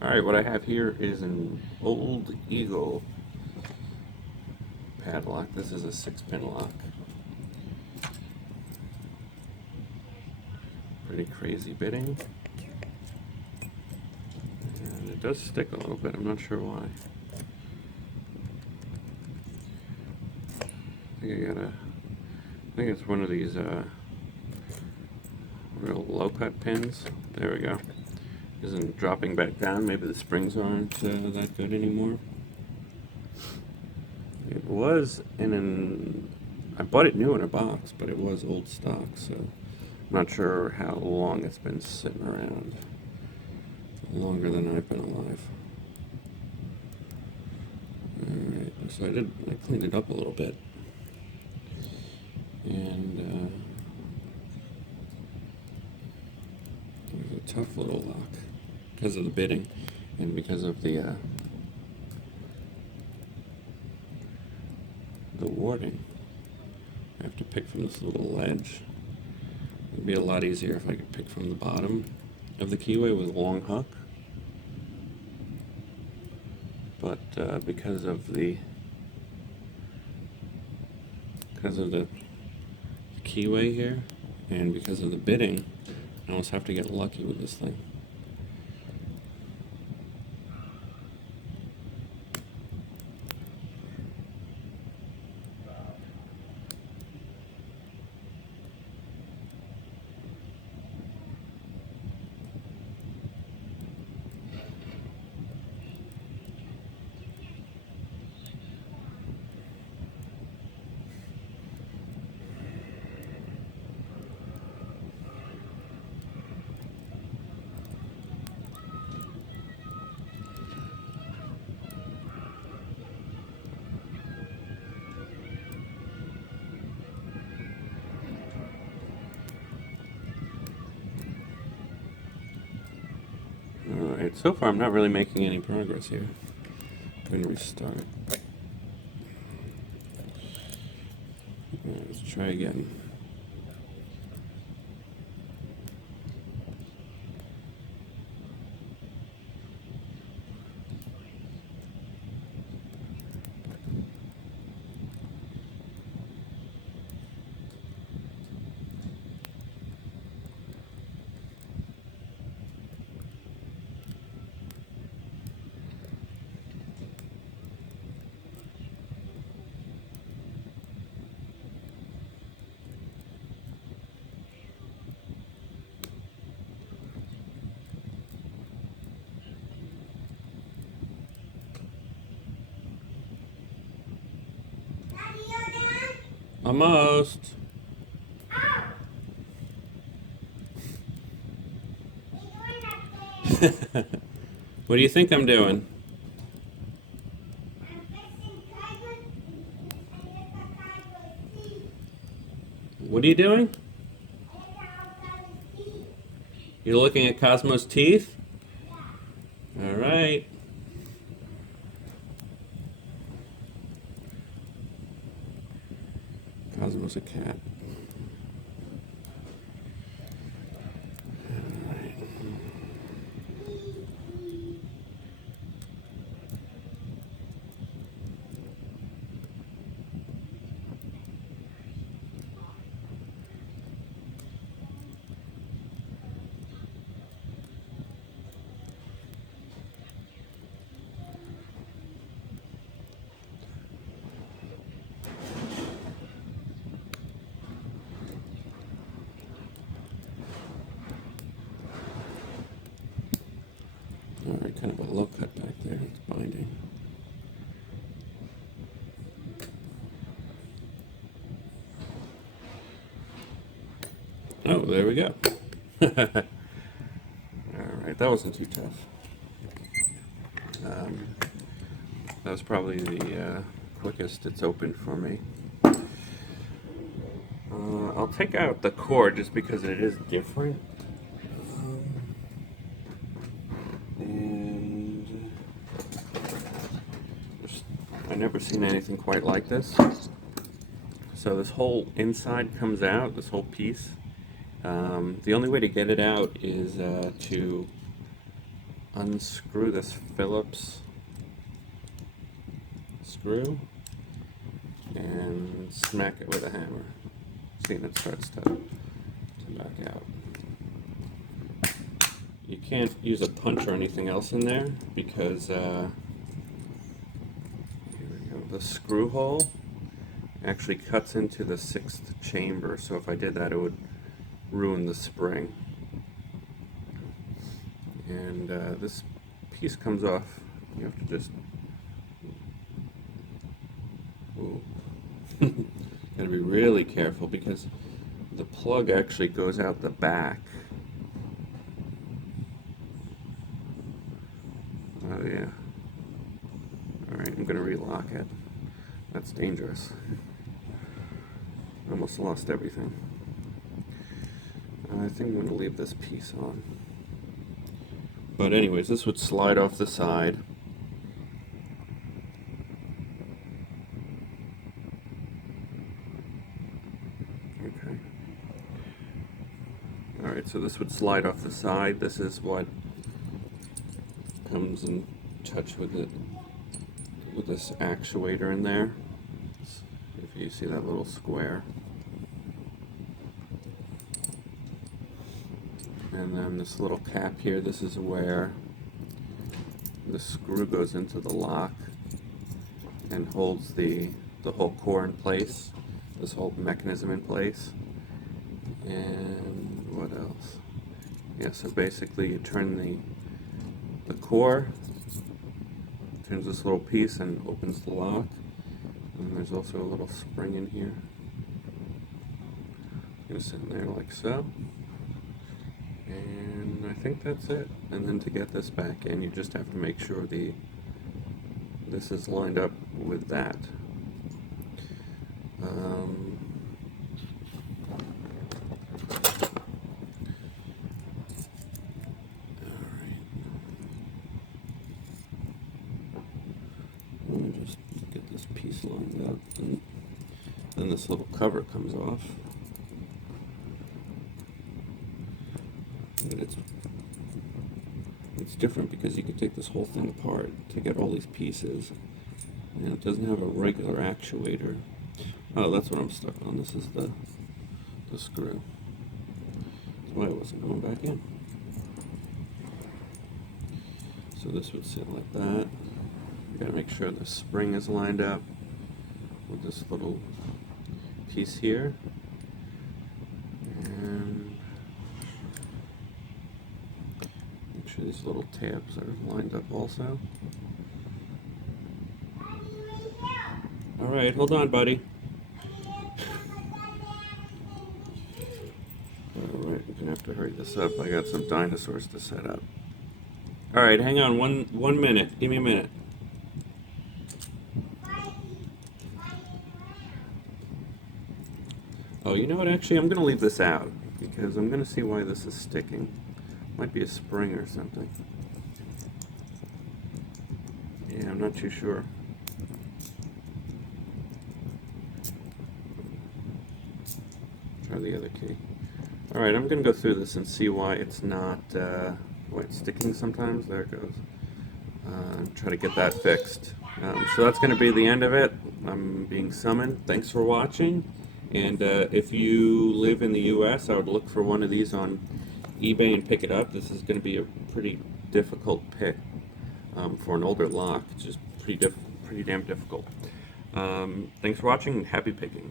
Alright, what I have here is an Old Eagle padlock. This is a 6-pin lock. Pretty crazy bitting. And it does stick a little bit, I'm not sure why. I think it's one of these real low cut pins. There we go. Isn't dropping back down. Maybe the springs aren't that good anymore. It was I bought it new in a box, but it was old stock, so I'm not sure how long it's been sitting around. Longer than I've been alive. Alright, so I cleaned it up a little bit. And it was a tough little lock because of the bitting and because of the warding. I have to pick from this little ledge. It'd be a lot easier if I could pick from the bottom of the keyway with a long hook. But because of the keyway here and because of the bitting, I almost have to get lucky with this thing. Alright, so far I'm not really making any progress here. I'm going to restart. Let's try again. Almost. What do you think I'm doing? What are you doing? You're looking at Cosmo's teeth? Alright. Cosmo's a cat. Alright, kind of a low cut back there. It's binding. Oh, there we go. Alright, that wasn't too tough. That was probably the quickest it's opened for me. I'll take out the cord just because it is different. And I've never seen anything quite like this. So this whole inside comes out, this whole piece. The only way to get it out is to unscrew this Phillips screw and smack it with a hammer. See, and it starts to back out. You can't use a punch or anything else in there because here we go. The screw hole actually cuts into the 6th chamber, so if I did that it would ruin the spring. And this piece comes off. You have to just gotta be really careful because the plug actually goes out the back. Oh yeah. Alright, I'm gonna relock it. That's dangerous. I almost lost everything. I think I'm gonna leave this piece on. But anyways, this would slide off the side. Okay. Alright, so this would slide off the side. This is what comes in touch with it, with this actuator in there. If you see that little square. And then this little cap here, this is where the screw goes into the lock and holds the whole core in place, this whole mechanism in place. And what else? Yeah, so basically you turn the core, turns this little piece and opens the lock. And there's also a little spring in here. Gonna sit in there like so. And I think that's it. And then to get this back in, you just have to make sure this is lined up with that. Let me just get this piece lined up, and then this little cover comes off. And it's different because you can take this whole thing apart to get all these pieces, and it doesn't have a regular actuator. Oh, that's what I'm stuck on. This is the screw. That's why it wasn't going back in. So this would sit like that. You gotta make sure the spring is lined up with this little piece here. And make sure these little tabs are lined up also. Alright, hold on, buddy. Alright, I'm gonna have to hurry this up. I got some dinosaurs to set up. Alright, hang on one minute. Give me a minute. Oh, you know what? Actually, I'm gonna leave this out because I'm gonna see why this is sticking. Might be a spring or something. Yeah, I'm not too sure. Try the other key. Alright, I'm going to go through this and see why it's not, why it's sticking sometimes. There it goes. Try to get that fixed. So that's going to be the end of it. I'm being summoned. Thanks for watching. And if you live in the US, I would look for one of these on eBay and pick it up. This is going to be a pretty difficult pick for an older lock. It's just pretty damn difficult. Thanks for watching and happy picking.